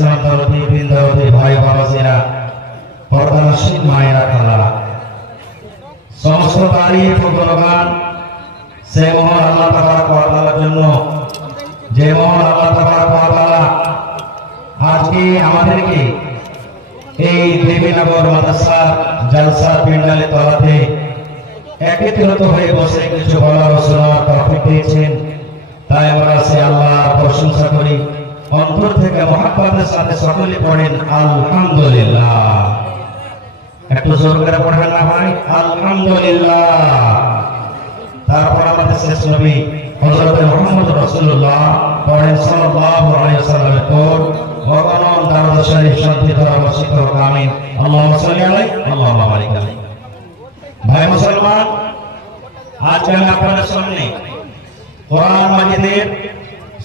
সালামী বৃন্দাবতী ভাই বাবাজিরা, পর্দানসীন মায়েরা খালারা, সমস্ত তারিফ ও গুণগান সে মহান আল্লাহ তাবারক ওয়া তাআলার জন্য, যে মহান আল্লাহ তাবারক ওয়া তাআলা আজকে আমাদেরকে এই দেবীনগর মাদ্রাসা জলসা পিন্ডালে তলাতে একত্রিত হয়ে বসে কিছু বলার ও শোনার তৌফিক দিয়েছেন। তাই আমরা সে আল্লাহর প্রশংসা করি, অন্তর থেকে মহব্বতের সাথে সকলে পড়েন আলহামদুলিল্লাহ। একটু জোর করে পড়বেন না ভাই, আলহামদুলিল্লাহ। তারপর আমাদের শেষ নবী হযরত মুহাম্মদ রাসূলুল্লাহ পড়েন সাল্লাল্লাহু আলাইহি ওয়াসাল্লামের পর ভগবান দরুদ শরীফ শান্তি দ্বারা বর্ষিত হোক, আমিন। আল্লাহুম্মা সাল্লি আলাইহি আল্লাহুম্মা বারিক আলাইহি। ভাই মুসলমান, আজকে আমি আপনাদের সামনে কোরআন মাজিদের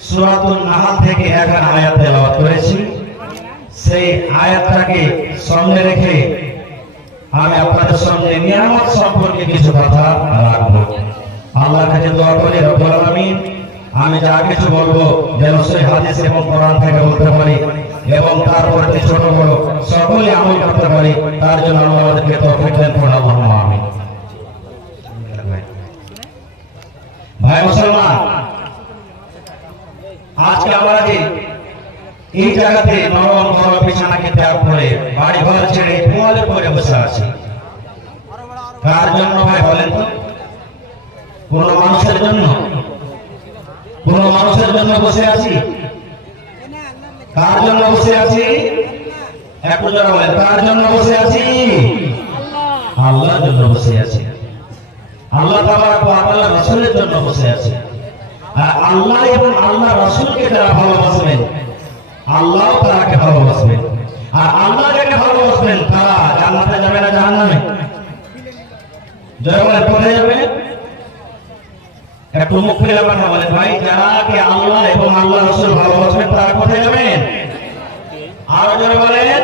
সূরাতুন নাহল থেকে এক আয়াত তেলাওয়াত করেছি। সেই আয়াতটাকে সামনে রেখে আমি আপনাদের সামনে নিয়ামত সম্পর্কে কিছু কথা রাখবো। আল্লাহর কাছে দোয়া করি রব্বুল আলামিন আমি যা কিছু বলবো যেন সেই হাদিস এবং কোরআন থেকে বলতে পারি এবং তারপরে ছোট বড় সকলে আমল করতে পারি, তার জন্য আল্লাহ আমাদেরকে তৌফিক দেন। আল্লাহুম্মা আমিন। ভাই মুসলমান, আজকে আমরা যে এই জায়গাতে নরম নরম বিছানাকে ত্যাগ করে বাড়ি ঘর ছেড়ে গোয়ালের পরে বসে আছি, কার জন্য ভাই বলেন তো? কোন মানুষের জন্য? কোন মানুষের জন্য বসে আছি? কার জন্য বসে আছি? একটু যারা বলেন, কার জন্য বসে আছি? আল্লাহর জন্য বসে আছি। আল্লাহ তাবারক ওয়া তাআলা রাসূলের জন্য বসে আছি। আর আল্লাহ এবং আল্লাহ রাসূলকে যারা ভালোবাসবেন, আল্লাহ তাআলাকে ভালোবাসবেন। আর আল্লাহ যাকে ভালোবাসবেন তারা জান্নাতে যাবে না জাহান্নামে? জয় বলে কোথায় যাবে? একটু মুখ খুলে কথা বলেন ভাই, যারা কে আল্লাহ এবং আল্লাহ রাসূল ভালোবাসবেন তারা কোথায় যাবেন? আরো জোরে বলেন,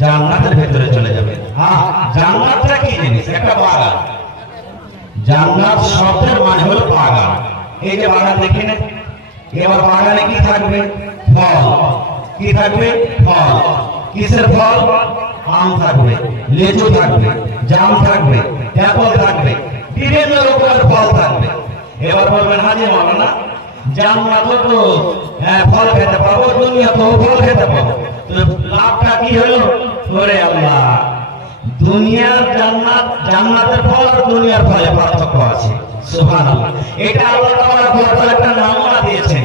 জান্নাতের ভিতরে চলে যাবেন। হ্যাঁ, জান্নাতটা কি জিনিস? একটা বাগান। জান্নাত শব্দের মানে হলো বাগান। এই যে বাগান দেখি না, এবার বাগানে কি থাকবে? ফল। কি থাকবে? ফল। কিসের ফল? আম থাকবে, লিচু থাকবে, জাম থাকবে, আপেল থাকবে, বিভিন্ন রকমের ফল থাকবে। এবার বলবেন হাজি মাওলানা জান্নাতে তো ফল খেতে পাবো, দুনিয়াতে ফল খেতে পাবো, লাভটা কি হলো? ওরে আল্লাহ, দুনিয়ার জান্নাত, জান্নাতের ফল আর দুনিয়ার ফলে পার্থক্য আছে। সুবহানাল্লাহ। এটা আল্লাহ তাআলা একটা নামনা দিয়েছেন,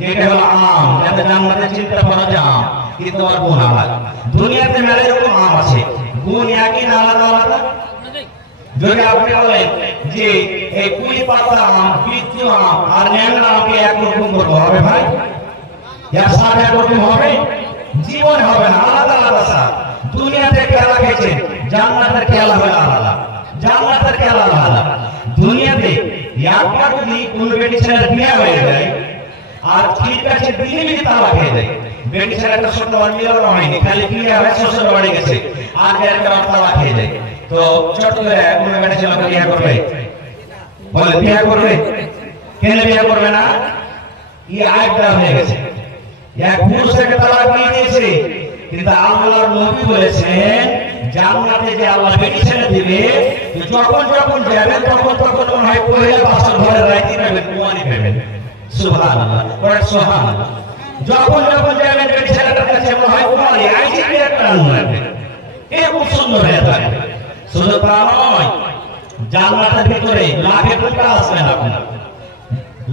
যেটা হলো আম। যাতে জান্নাতে চিন্তা করা যায় আম, কিন্তু আর গুণ আলাদা। দুনিয়াতে মেলা রকম আম আছে, গুণ একই না আলাদা আলাদা? যদি আপনি বলেন যে এই কুড়ি পাতা আম, বিচ্ছু আম আর ন্যাংরা আমকে একরকম করতে হবে ভাই, একসাথে একরকম হবে? জীবন হবে না, আলাদা আলাদা স্বাদ। দুনিয়াতে কেলা খেয়েছে, জান্নাতের কেলা হলো আলাদা, জান্নাতের কেলা আলাদা। দুনিয়াতে একবার যদি কোন বেটি ছেলের বিয়ে হয়ে যায় আর ঠিক আছে দিনে দিনে তালা খেয়ে যায়, বেটি ছেলেটা শ্বশুর বাড়ি মিলানো হয়নি, খালি বিয়ে হয়ে শ্বশুর বাড়ি গেছে আর একটা তালা খেয়ে যায়, তো ছোট করে কোন বেটি ছেলেকে বিয়ে করবে? বলে বিয়ে করবে? কেন বিয়ে করবে না? ই আয়টা হয়ে গেছে, এক পুরুষকে তালাক দিয়ে দিয়েছে। কিন্তু আল্লাহর নবী বলেছেন জান্নাতে যে আল্লাহ বেটি ছেলে দিবে, যখন যখন যাবেন তখন তখন মনে হয় পয়লা বাসর ঘরে রাইতে পাবেন, কুয়ানি পাবেন। সুবহানাল্লাহ, বলেন সুবহানাল্লাহ। যখন যখন যাবেন বেটি ছেলেটার কাছে মনে হয় কুয়ানি আইছে কি একটা আনবে, খুব সুন্দর হয়ে থাকে। শুধু তা নয়, জান্নাতের ভিতরে লাখে পোকা আসবে না, আপনার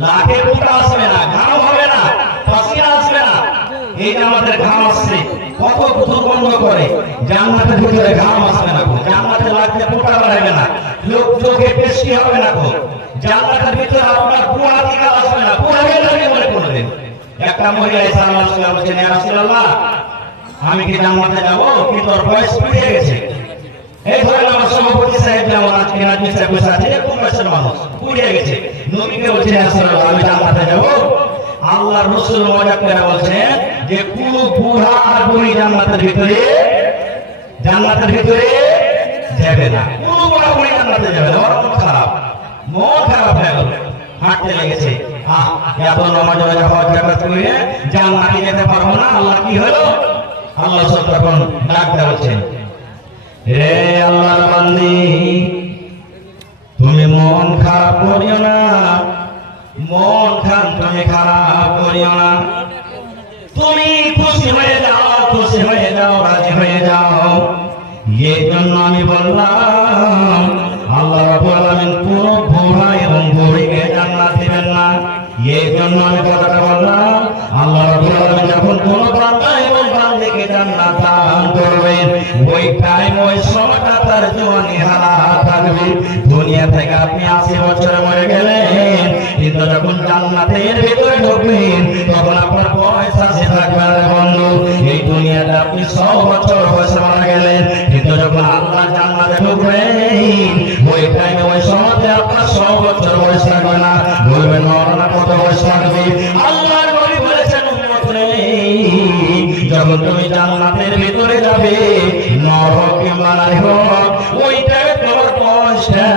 লাখে পোকা আসবে না, ঘাম হবে না, পাসিনা আসবে না। এই যে আমাদের ঘাম আসছে কত দুর্গন্ধ করে, জান্নাতের ভিতরে ঘাম আসবে না, জান্নাতে লাগতে পোকা বাড়বে না, লোক চোখে পেশি হবে না, জান্নাতের ভিতরে আপনার পুরা দিকা আসবে না, পুরা হয়ে যাবে মনে করবেন। একটা মহিলা এসে আল্লাহ সাল্লাল্লাহু আলাইহি ওয়াসাল্লাম বলেন, ইয়া রাসূলুল্লাহ আমি কি জান্নাতে যাব? কিন্তু ওর বয়স পেরিয়ে গেছে। এই ধরেন আমার সভাপতি সাহেব যেমন আজকে রাজমিস্ত্রি বসে আছে, এরকম বয়সের মানুষ পেরিয়ে গেছে, নবীকে বলছেন ইয়া রাসূলুল্লাহ আমি জান্নাতে যাব? আল্লাহর রাসূল মজা করে বলছেন যে কোন বুড়া আর বুড়ি জান্নাতের ভিতরে যাবে না, কোন বুড়া বুড়ি জান্নাতে যাবে না। ওর মন খারাপ হয়ে গেল, হাঁটতে লেগেছে, এত নামাজ রোজা হজ যাকাত করে জান্নাতে যেতে পারবো না, আল্লাহ কি হলো? আল্লাহ তখন ডাকতে বলছেন, হে আল্লাহর বান্দি, তুমি মন খারাপ করিও না, মন তুমি খারাপ করিও না, তুমি খুশি হয়ে যাও, খুশি হয়ে যাও, রাজি হয়ে যাও। এই জন্য আমি বললাম আল্লাহ রাব্বুল আলামিন কোন বুড়া এবং বুড়িকে জান্নাত দিবেন না। এই জন্য আমি কথাটা বললাম, আল্লাহ রাব্বুল আলামিন যখন কোন বান্দা এবং বান্দিকে জান্নাত দান করবেন, ওই টাইম ওই সময়টা তার জীবনে হালাল থাকবে। দুনিয়া থেকে আপনি 80 বছরে মরে গেলেন, কিন্তু যখন জান্নাতের ভিতরে ঢুকবেন তখন আপনার পয়সা সে থাকবে না বন্ধু। এই দুনিয়াতে আপনি 100 বছর বয়সে মারা গেলেন, কিন্তু যখন আল্লাহ জান্নাতে ঢুকবেন ওই টাইমে ওই সময়তে আপনার 100 বছর বয়স থাকবে না, বলবেন না কত বয়স থাকবে। আল্লাহর নবী বলেছেন, উম্মত রে, যখন তুমি জান্নাতের ভিতরে যাবে, নরক কিংবা নারী হোক, ওই টাইমে তোমার বয়সটা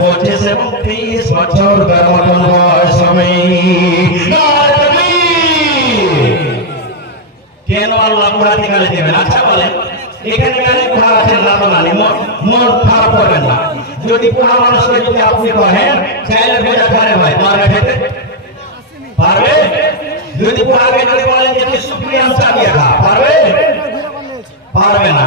25 এবং 30 বছর মতন বয়স হবে। কেন আল্লাহ বুড়াতে গালি দেবেন? আচ্ছা বলেন, এখানে গালি বুড়া আছেন না তো নানি, মন খারাপ করবেন না। যদি বুড়া মানুষকে যদি আপনি কহেন চাইলে ভেজা খারে ভাই মারা খেতে পারবে? যদি বুড়াকে যদি বলেন যে তুই সুপ্রিয়াম চালিয়ে খা, পারবে? পারবে না।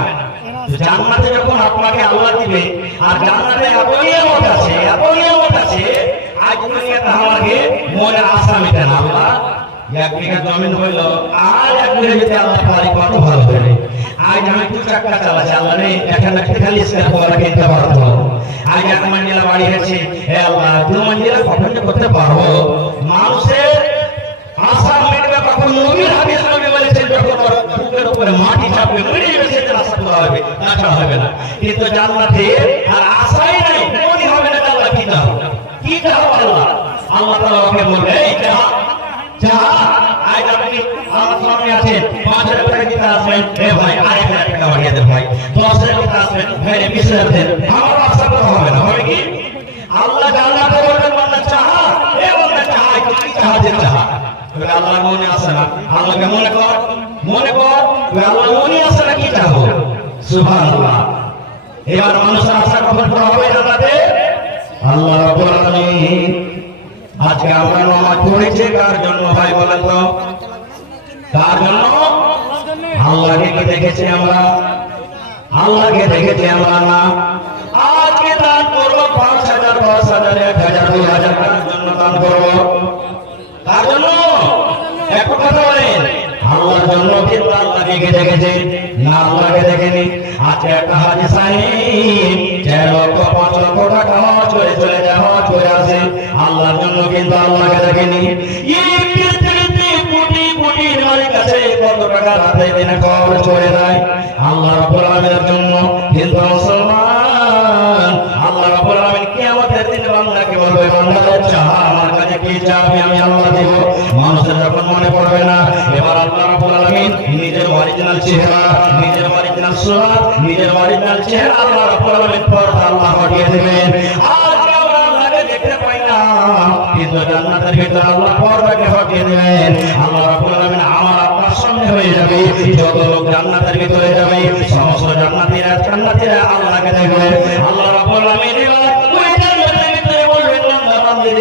জান্নাতে যখন আপনাকে আল্লাহ দিবে, আর জান্নাতে এত নিয়ামত আছে, এত নিয়ামত আছে, আজ দুনিয়াতে আমাকে মনে আশা মেটে না। আল্লাহ 1 বিঘা জমিন হইল, আর 1 বিঘা যদি আল্লাহ পারি কত ভালো করে। আজ আমি 2 চাকা চালাচ্ছি, আল্লাহ রে এখানে খালি স্কেল করে কিনতে পারবো। আজ 1 মঞ্জিলা বাড়ি হয়েছে, হে আল্লাহ 2 মঞ্জিলা কখন করতে পারবো? মানুষের আশা মেটবে কখন? নবীর হাদিস নবী বলেছেন, যখন বুকের উপরে মাটি চাপবে মরে যাবে, সেটা আশা করা হবে, তাছাড়া হবে না। কিন্তু জান্নাতে আর আশাই নাই, মনে হবে না আল্লাহ কি দাও, কি দাও আল্লাহ। আল্লাহ তাআলা ওকে বলবে, এই যা যা, আজ আপনি আমার সামনে আছেন, 5,000 টাকা দিতে আসবেন, হে ভাই আর 1,000 টাকা বাড়িয়ে দেন ভাই, 10,000 দিতে আসবেন, ভাই 20,000 দেন। আমার আশা করা হবে না, হবে কি? আল্লাহ জান্নাতে বলবেন, বান্দা চাহা, এ বান্দা চাহা, কি চাহা যে চাহা। আল্লাহর মনে আসে না, আল্লাহকে মনে কর, মনে কর, আল্লাহ মনে আসে না, কি চাহো? সুবহানাল্লাহ। এবার মানুষের আশা কখন করা হবে জান্নাতে? আল্লাহ রাব্বুল আলামিন আজকে আমরা নামাজ পড়েছি কার জন্য ভাই বলেন তো? কার জন্য? আল্লাহকে দেখেছি আমরা, আল্লাহকে দেখেছি আমরা না। আজকে দান করবো 5,000, 10,000, 1,000, 2,000 কার জন্য দান করবো? কার জন্য? এক কথা বলেন, আল্লাহর জন্য। কিন্তু আল্লাহকে দেখেছে না, আল্লাহকে দেখেনি। আজকে একটা হাজি সাহেব 4 লক্ষ 5 লক্ষ টাকা হজ করে চলে যায়, হজ করে আসে আল্লাহর জন্য, কিন্তু আল্লাহকে দেখেনি। এই পৃথিবীতে কোটি কোটি নারীর কাছে কত টাকা রাতে দিনে খরচ করে দেয় আল্লাহ রাব্বুল আলামিনের জন্য, কিন্তু মুসলমান আল্লাহ রাব্বুল আলামিন কিয়ামতের দিনে বান্দাকে বলবে, বান্দা চাহ আমার কাছে কি চাবি, আমি আল্লাহ দেব। মানুষের যখন মনে পড়বে না, এবার আল্লাহ রাব্বুল আলামিন নিজের অরিজিনাল চেহারা, নিজের অরিজিনাল সুরাত, নিজের অরিজিনাল চেহারা আল্লাহ রাব্বুল আলামিন পর্দা আল্লাহ হটিয়ে দেবেন। আজকে আমরা আল্লাহকে দেখতে পাই না, কিন্তু জান্নাতের ভিতরে আল্লাহ পর্দাকে হটিয়ে দেবেন। আল্লাহ রাব্বুল আলামিন আমার আপনার সামনে হয়ে যাবে। যত লোক জান্নাতের ভিতরে যাবে, সমস্ত জান্নাতীরা আল্লাহকে দেখবে। আল্লাহ রাব্বুল আলামিন ওই জান্নাতের ভিতরে বলবেন, বান্দা বান্দি,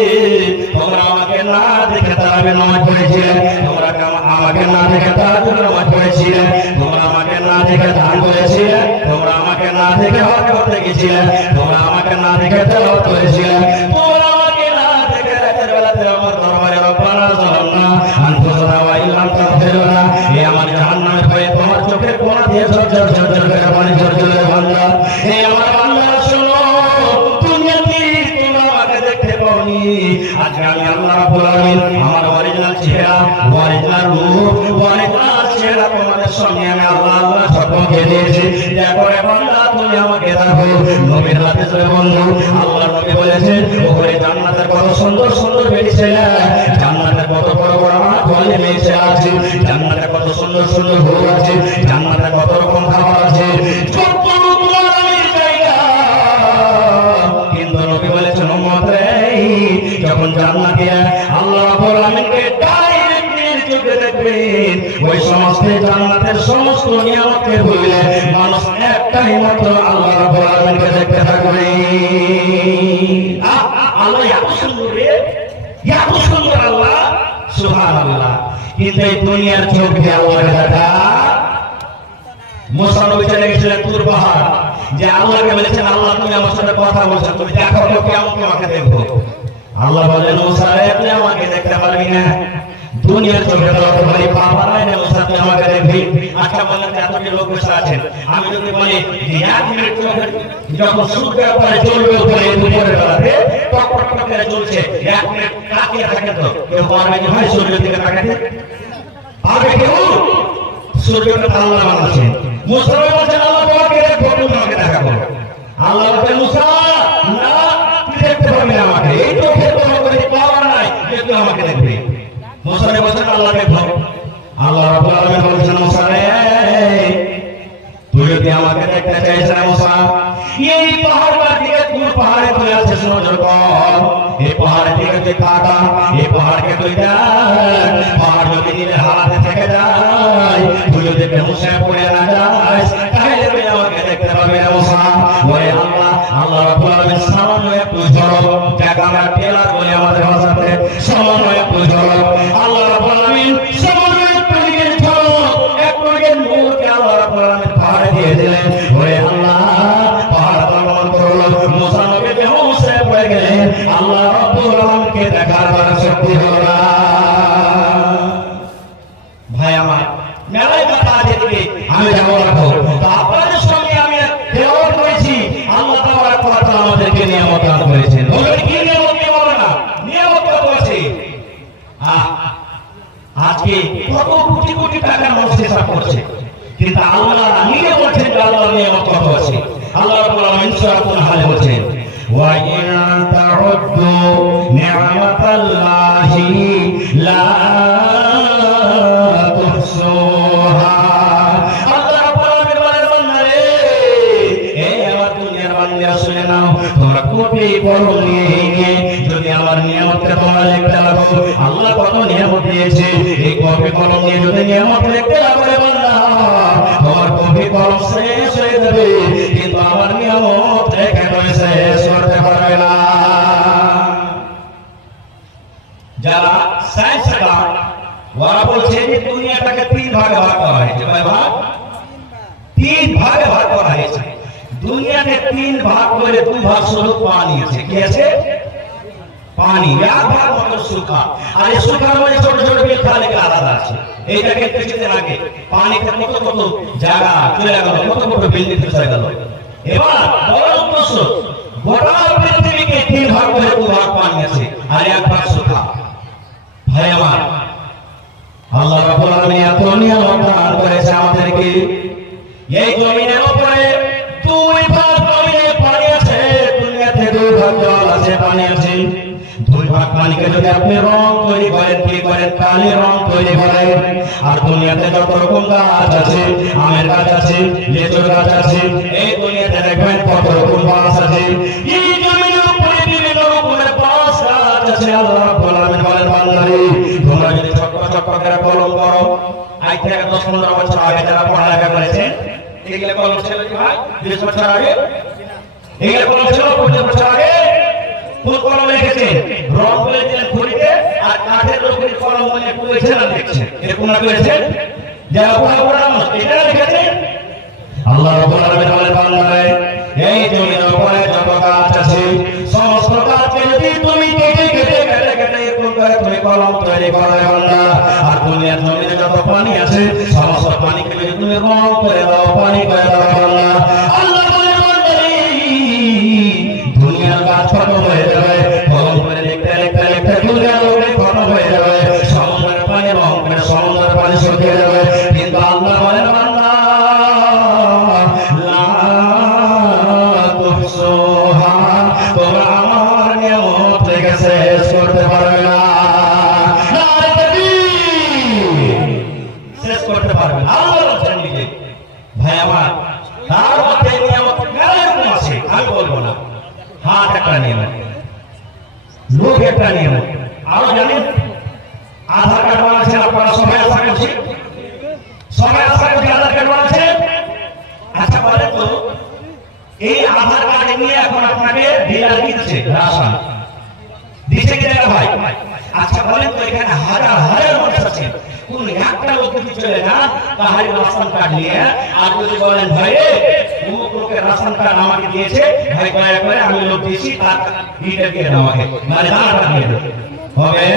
তোমরা আমাকে না দেখে তারাবে নামাজ পড়েছিলে, তোমরা আমাকে না দেখে তারাবে নামাজ পড়েছিলে, তোমরা আমাকে না দেখে দান করেছিলে, তোমরা আমাকে না দেখে হজ করতে গেছিলে, তোমরা আমাকে না দেখে তেলাওয়াত করেছিলে, তোমরা আমাকে না দেখে রাতের বেলাতে আমার দরবারে রব্বানা যালামনা আনফুসানা ওয়া ইন লাম তাগফির লানা, এই আমার জাহান্নামের ভয়ে তোমার চোখের কোণা দিয়ে ঝরঝর ঝরঝর করে পানি ঝরঝরে বান্দা, এই আমার বান্দা শোনো, দুনিয়াতে তোমরা আমাকে দেখতে পাওনি। আজকে আমি আল্লাহ রাব্বুল আলামিন আমার অরিজিনাল চেহারা, অরিজিনাল রূপ, অরিজিনাল চেহারা তোমাদের সঙ্গে আমি আল্লাহ আল্লাহ সকলকে দিয়েছি। দেখো রে বান্দা, তুমি আমাকে দেখো। নবীর হাদিস রে বন্ধু, আল্লাহ নবী বলেছেন, ওরে জান্নাতের কত সুন্দর সুন্দর বেটি ছেলে, জান্নাতের কত বড় বড় ওয়ালি মেয়ে ছেলে আছে, জান্নাতে কত সুন্দর সুন্দর বউ আছে, জান্নাতে কত রকম খাবার আছে, যত তোমার আমির জায়গা। কিন্তু নবী বলেছেন, উম্মত রে, যখন জান্নাতে আল্লাহ নিয়ামতকে ভুলে মানুষ একটাই মাত্র আল্লাহ রাব্বুল আলামিনকে দেখতে থাকবে। আল্লাহ এত সুন্দর রে, এত সুন্দর আল্লাহ, সুবহানাল্লাহ। কিন্তু এই দুনিয়ার চোখ দিয়ে আল্লাহকে দেখা। মুসা নবী চলে গেছিলেন তুর পাহাড়, যে আল্লাহকে বলেছেন আল্লাহ তুমি আমার সাথে কথা বলছো, তুমি দেখো তো কেমন তোমাকে দেখবো। আল্লাহ বলেন মুসা রে তুই আমাকে দেখতে পারবি না, দুনিয়ার চোখে তো বলি পাপা নাই না মুসা তুই আমাকে দেখবি। আচ্ছা বলেন এতটি লোক বসে আছেন, আমি যদি বলি যে 1 মিনিট চোখে যখন সূর্যের উপরে চলবে উপরে দুপুরের বেলাতে টক টক টক করে চলছে, 1 মিনিট তাকিয়ে থাকে তো কেউ পারবে কি ভাই সূর্যের দিকে তাকাতে? পারবে কেউ? সূর্যটা আল্লাহ বানাচ্ছেন। মুসা বলছেন আল্লাহ তোমাকে দেখবো, তুমি আমাকে দেখাবো। আল্লাহ বলেন মুসা না তুই দেখতে পারবি না আমাকে, এই চোখে তোমার কোনো পাওয়ার নাই যে তুই আমাকে দেখবি। মুসা বলছেন আল্লাহ দেখবো। আল্লাহ রাব্বুল আলামিন বলেছেন মুসা রে তুই যদি আমাকে দেখতে চাইছ না মুসা, এই পাহাড়টা দিকে তুই পাহাড়ে তুই আছিস নজর কর, এই পাহাড়ের দিকে তুই তাকা, এই পাহাড়কে তুই দেখ, পাহাড় যদি নিজের হাতে থেকে যায়, তুই যদি বেহুশে পড়ে না যাস তাহলে তুই আমাকে দেখতে পাবি না মুসা। ওরে আল্লাহ, আল্লাহ রাব্বুল আলামিন সামান্য একটু ঝড়, যাকে আমরা টেলার বলি আমাদের ভাষাতে, সামান্য একটু ঝড় আল্লাহ রাব্বুল আলামিন সামান্য একটু দিকে ঝড় একটু দিকে নূরকে আল্লাহ রাব্বুল আলামিন পাহাড়ে দিয়ে দিলেন। ওরে আল্লাহ পাহাড় প্রমাণ করলো মুসা নবী বেহুশে পড়ে গেলেন, আল্লাহ রাব্বুল আলামিনকে দেখার তার শক্তি হলো না। ভাই আমার মেলায় কথা আছে দিকে আমি যাব রাখো, তো আপনাদের সঙ্গে আমি তেলাওয়াত করেছি আল্লাহ তাআলা কথা আমাদেরকে নিয়ামত দান করেছেন। বলেন কি নিয়ামত কে বলে না, নিয়ামত কত আছে। আজকে কত কোটি কোটি টাকা মানুষ হিসাব করছে, কিন্তু আল্লাহ নিজে বলছেন যে আল্লাহর নিয়ামত কত আছে। আল্লাহ রাব্বুল আলামিন সূরাতুল নাহল বলেন ওয়া ইন তাউদ্দু নি'মাতাল্লাহি লা তুহসুহা। আল্লাহ রাব্বুল আলামিন বলেন বান্দারে এই আমার দুনিয়ার বান্দা শুনে নাও, তোমরা কোটি বড় নিয়ে যদি আমার নিয়ামতকে তোমরা লিখতে লাগো, আল্লাহ কত নিয়ামত দিয়েছে, এই কপি কলম নিয়ে যদি নিয়ামত লিখতে লাগো বান্দা তোমার কপি কলম শেষ হয়ে যাবে, কিন্তু আমার নিয়ামত একেবারে শেষ করতে পারবে না। যারা সায়েন্সদান ওরা বলছে যে দুনিয়াটাকে 3 ভাগে ভাগ করা হয়েছে। কয় ভাগ? 3 ভাগে ভাগ করা হয়েছে। দুনিয়াকে 3 ভাগ করে 2 ভাগ শুধু পানি আছে। কি আছে? পানি। 1 ভাগ মাত্র শুকা, আর এই শুকার মধ্যে ছোট ছোট বিলখা লেখা আলাদা আছে। এইটাকে কিছুদিন আগে পানিতে কত কত জায়গা চলে গেল, কত কত বিল্ডিং চলে গেল। এবার বড় উদ্দেশ্য গোটা পৃথিবীকে 3 ভাগ করে 2 ভাগ পানি আছে আর 1 ভাগ শুকা। ভাই আমার আল্লাহ রাব্বুল আলামিন এত নিয়ামত দান করেছে আমাদেরকে, এই জমিনের উপরে 2 ভাগ জমিনে পানি আছে, দুনিয়াতে 2 ভাগ জল আছে, পানি আছে। 2 ভাগ পানিকে যদি আপনি রং তৈরি করেন, কি করেন? কালি রং তৈরি করেন। আর দুনিয়াতে যত রকম গাছ আছে, আমের গাছ আছে, লিচুর গাছ আছে, এই দুনিয়াতে দেখবেন কত রকম গাছ আছে। এই জমিনের উপরে বিভিন্ন রকমের গাছ আছে। আল্লাহ রাব্বুল আলামিন বলেন বান্দারে তোমরা যদি ছোট ছোট করে কলম করো, আজ থেকে 10-15 বছর আগে যারা পড়ালেখা করেছেন এগুলো কলম ছিল কি ভাই? 20 বছর আগে এগুলো কলম ছিল, 50 বছর আগে কোন কলম লিখেছেন? রং বলে দিলেন ঘড়িতে, আর কাঠের লোকের কলম বলে করেছেন আর লিখছেন। এরকম না করেছেন? যারা পড়া মানুষ এটা লিখেছেন। আল্লাহ রাব্বুল আলামিন বলেন বান্দারে এই জমির উপরে যত গাছ আছে সমস্ত গাছকে যদি তুমি কেটে কেটে কেটে কেটে এরকম করে তুমি কলম তৈরি করো বান্দা, আর দুনিয়ার জমিনে যত পানি আছে সমস্ত পানিকে যদি তুমি রং করে দাও, পানি করে দাও বান্দা, আল্লাহ বলেন বান্দারে দুনিয়ার গাছ ছোট হয়ে যাবে, কলম করে লিখতে লিখতে লিখতে দুনিয়ার লোকে ছোট হয়ে যাবে, সমুদ্রের পানি রং করে সমুদ্রের পানি শুকিয়ে যাবে। কিন্তু আল্লাহ বলেন বান্দা তোমরা আমার নিয়ামত থেকে শেষ করতে পারবে না, শেষ করতে পারবে না। আল্লাহ বলছেন নিজে। ভাই আমার তার মধ্যে নিয়ামত কেমন আছে আমি বলবো না। হাত একটা নিয়ামত, লোক একটা নিয়ামত। আরো জানেন আধার কার্ড বানাচ্ছেন আপনারা, সবাই আশা করছি, সবাই আশা করছি আধার কার্ড বানাচ্ছেন। আচ্ছা বলেন তো, এই আধার কার্ড নিয়ে এখন আপনাকে ডিলার দিচ্ছে রাশন দিচ্ছে কি না ভাই? আচ্ছা বলেন তো, এখানে হাজার হাজার মানুষ আছে, কোন একটা লোক যদি চলে না তাহলে রাশন কার্ড নিয়ে, আর যদি বলেন ভাই অমুক লোকের রাশন কার্ড আমাকে দিয়েছে ভাই, দয়া করে আমি লোক দিয়েছি তার ডিটেল দিয়ে দাও আমাকে, মানে দাঁড়া দিয়ে দেবো, হবে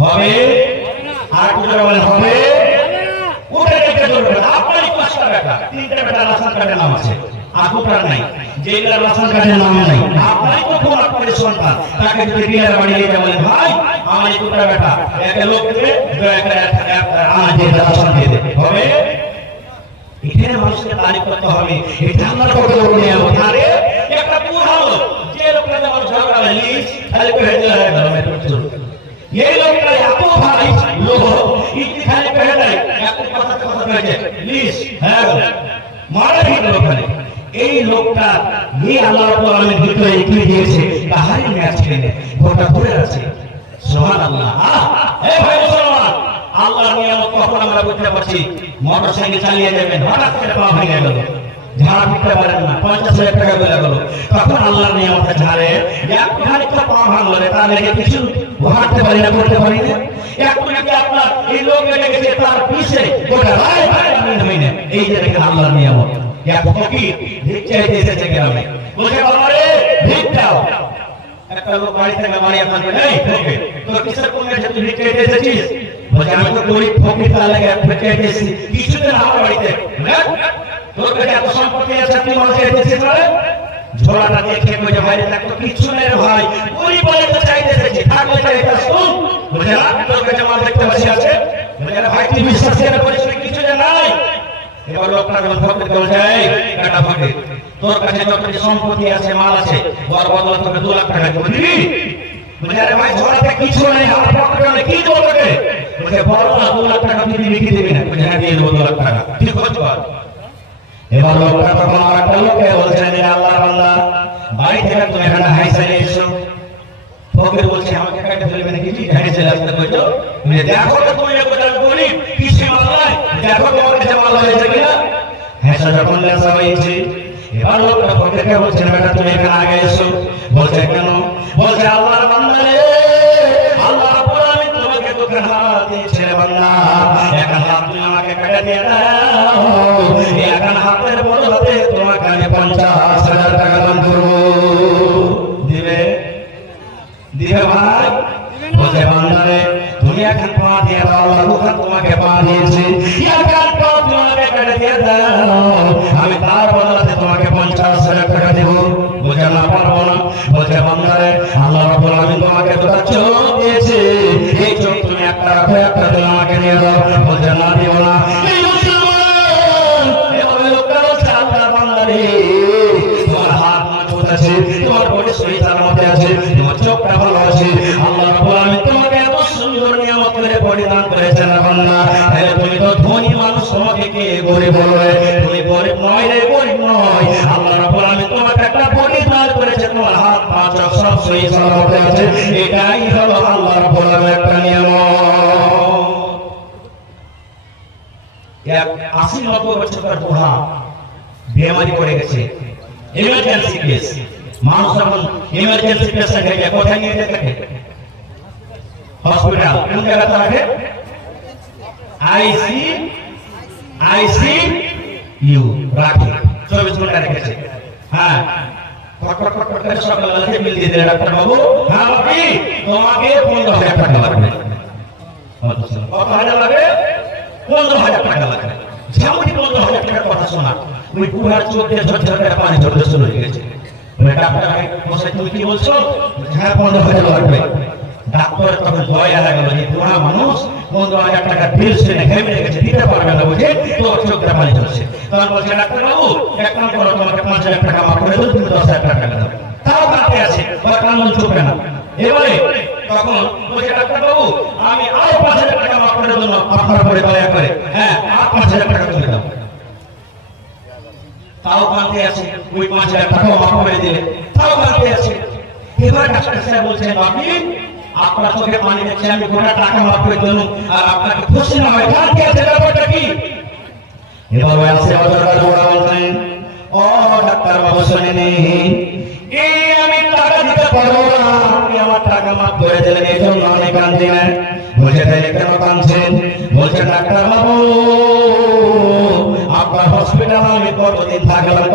হবে? আর কিছু বলেন হবে? ওটা দেখে চলবে না। আপনারই পাঁচটা বেটা, তিনটা বেটা রাশন কার্ডের নাম আছে, আপনার নাই, যেগুলা রাশন কার্ডের নাম নাই, আপনারই তো কোন আপনার সন্তান, তাকে যদি ডিলার বাড়ি নিয়ে বলেন ভাই আমার দুটা বেটা একটা লোক দেবে, আমার যে রাশন দিয়ে দেবে, হবে? এখানে মানুষকে তারিফ করতে হবে, এটা আমরা কত বড় নিয়ামত। আরে একটা পুরানো যে লোকটা আমার ঝগড়া লিস খালি করে দেয় এই লোকটা এত ভাই লোক ইতি খালি করে দেয়, এত কথা কথা করে লিস হ্যাঁ মারা ভিড় ওখানে। এই লোকটা এই আল্লাহ রাব্বুল আলামিন ভিতরে এগিয়ে দিয়েছে, তাহারই ম্যাচ খেলে গোটা ঘুরে আছে। সুবহানাল্লাহ। এই ভাই মুসলমান, আল্লাহর নিয়ামত কখন আমরা বুঝতে পারছি? মোটরসাইকেল চালিয়ে যাবেন, হঠাৎ করে পা ভেঙে গেল, ঝাড়া ফিরতে পারেন না, 50,000 টাকা বেলা গেল, তখন আল্লাহর নিয়ামতে ঝাড়ে একটুখানি তো পা ভাঙলো রে, তার লেগে কিছু হাঁটতে পারি না, করতে পারি না। একটু নাকি আপনার এই লোক লেগে গেছে, তার পিছে গোটা রায় ভাই আমি হই না। এই যে দেখেন আল্লাহর নিয়ামত। এক ফকির ভিক চাইতে এসেছে গ্রামে, বলছে বাবা রে ভিক দাও। একটা লোক বাড়ি থেকে বাড়ি আপনাকে নেই ওকে তো কিসের কোন এসে তুই ভিক চাইতে এসেছিস? বলছে আমি তো গরিব ফকির, তার লেগে ভিক চাইতে এসেছি, কিছুদিন আমার বাড়িতে তোর কাছে এত সম্পত্তি আছে, তুই মানুষ চাইতেছিস না? ঝোলাটা দেখে বলছে বাইরে থাকতো কিছু নেই ভাই, গরিব বলে তো চাইতে এসেছি, থাকলে চাইতে শুন। বলছে না তোর কাছে মাল দেখতে বসে আছে, বলছে ভাই তুই বিশ্বাস করে বলিস কিছু যে নাই। এবার লোকটা যখন ফকিরকে বলছে এই কাটা ফকির, তোর কাছে যত সম্পত্তি আছে মাল আছে, ওর বদলে তোকে 2 লাখ টাকা দেবো, দিবি? বলছে আরে ভাই ঝোলাতে কিছু নেই, আমার পকেটে কি দেবো তোকে? বলছে বড় না 2 লাখ টাকা তুই দিবি কি দিবি না? বলছে হ্যাঁ দিয়ে দেবো 2 লাখ টাকা, তুই খোঁজ কর। এবার লোকটা তখন একটা লোককে বলছে আল্লাহর বান্দা বাড়ি থেকে তুমি এখানে হাইসাইলে এসো। ফকির বলছে আমাকে কাটে ফেলবে নাকি? কি হাইসাইলে আসতে কইছো? বলে দেখো তো তুমি কোথায় গরিব, কিছু মাল নাই, দেখো তোমার কাছে মাল হয়েছে কিনা। হাইসা যখন লেসা হয়েছে, এবার লোকটা ফকিরকে বলছে বেটা তুমি এখানে আগে এসো। বলছে কেন? বলছে আল্লাহর বান্দা রে, আল্লাহ রাব্বুল আলামিন তোমাকে দুটো হাত দিয়েছে বান্দা, এক হাত তুমি আমাকে কেটে দিয়ে দাও, এক হাতের বদলে তোমাকে আমি 50,000 টাকা দান করবো, দিবে? দিবে ভাই? বলছে বান্দা রে তুমি এখন পা দিয়ে দাও, আল্লাহ তোমাকে পা দিয়েছে, এক পা তোমাকে কেটে দিয়ে দাও, আমি তার বদলে তোমাকে 50,000 টাকা দেব। বলছে না পারবো না। বলছে বান্দা রে আল্লাহ রাব্বুল আলামিন তোমাকে দুটো চোখ দিয়েছে, এই চোখ তুমি একটা রাখো, একটা তুমি আমাকে দিয়ে দাও। বলছে না দিব না। তোমার হাত মজবুত আছে, তোমার বডি শরীরের মধ্যে আছে, তোমার চোখটা ভালো আছে, আল্লাহ রাব্বুল আলামিন তোমাকে এত সুন্দর নিয়ামত করে বডি দান করেছেন বান্দা। তাহলে তুমি তো ধনী মানুষ, তোমাকে কে গরিব বলবে? তুমি গরিব নয় রে, গরিব নয়। আল্লাহ রাব্বুল আলামিন তোমাকে একটা বডি দান করেছে, তোমার হাত পা চোখ সব শরীরের মধ্যে আছে, এটাই হলো আল্লাহ রাব্বুল আলামিনের একটা নিয়ামত। 80-90 বছরের বুড়া বেমারি পড়ে গেছে, ইমার্জেন্সি কেস। মানুষ যখন ইমার্জেন্সি পেশেন্ট হয়ে যায় কোথায় নিয়ে যেতে থাকে? হসপিটাল। কোন জায়গাতে রাখে? আইসিইউ রাখে, 24 ঘন্টা রেখেছে। হ্যাঁ ফটফট ফটফট করে সকালবেলাতে বিল দিয়ে দিলে ডাক্তার বাবু, হ্যাঁ বাকি তোমাকে 15,000 টাকা লাগবে। কত হাজার লাগবে? 15,000 টাকা লাগবে। যেমনই 15,000 টাকার কথা শোনা, ওই বুড়ার চোখ দিয়ে ঝরঝর করে পানি ঝরতে শুরু হয়ে গেছে। ডাক্তার বলছে তুমি কি বলছো? হ্যাঁ 15,000 লাগবে। ডাক্তার তখন দয়া লাগলো যে বুড়া মানুষ 15,000 টাকা বিল শুনে ঘেমে রেখেছে, দিতে পারবে না, বুঝে তোর চোখ দিয়ে পানি ঝরছে। তখন বলছে ডাক্তার বাবু এক কাম করো, তোমাকে 5,000 টাকা মাফ করে দেবো, তুমি 10,000 টাকা দাও। তাও কাঁদতে আছে, ওর কান্না চুপে না। এবারে তখন বলছে ডাক্তার বাবু আমি আরো 5,000 টাকা মাফ করে দেবো, আপনার পরে দয়া করে, হ্যাঁ আর 5,000 টাকা তুলে দাও। তাও কাঁদতে আছে, ওই 5,000 টাকা মাফ করে দিলে তাও কাঁদতে আছে। এবার ডাক্তার সাহেব বলছেন আপনি আপনার চোখে পানি দেখছে, আমি গোটা টাকা মাফ করে দিলাম, আর আপনাকে খুশি না হয় কাঁদতে আছে, ব্যাপারটা কি? এবার আছে শুনেনি, এই আমি টাকা দিতে পারবো না, আপনি আমার টাকা মাফ করে দিলেন, এই জন্য আমি কাঁদছি না। বলছে তাহলে কেন কাঁদছেন? বলছে ডাক্তার বাবু, আপনার হসপিটালে আমি কতদিন থাকলাম,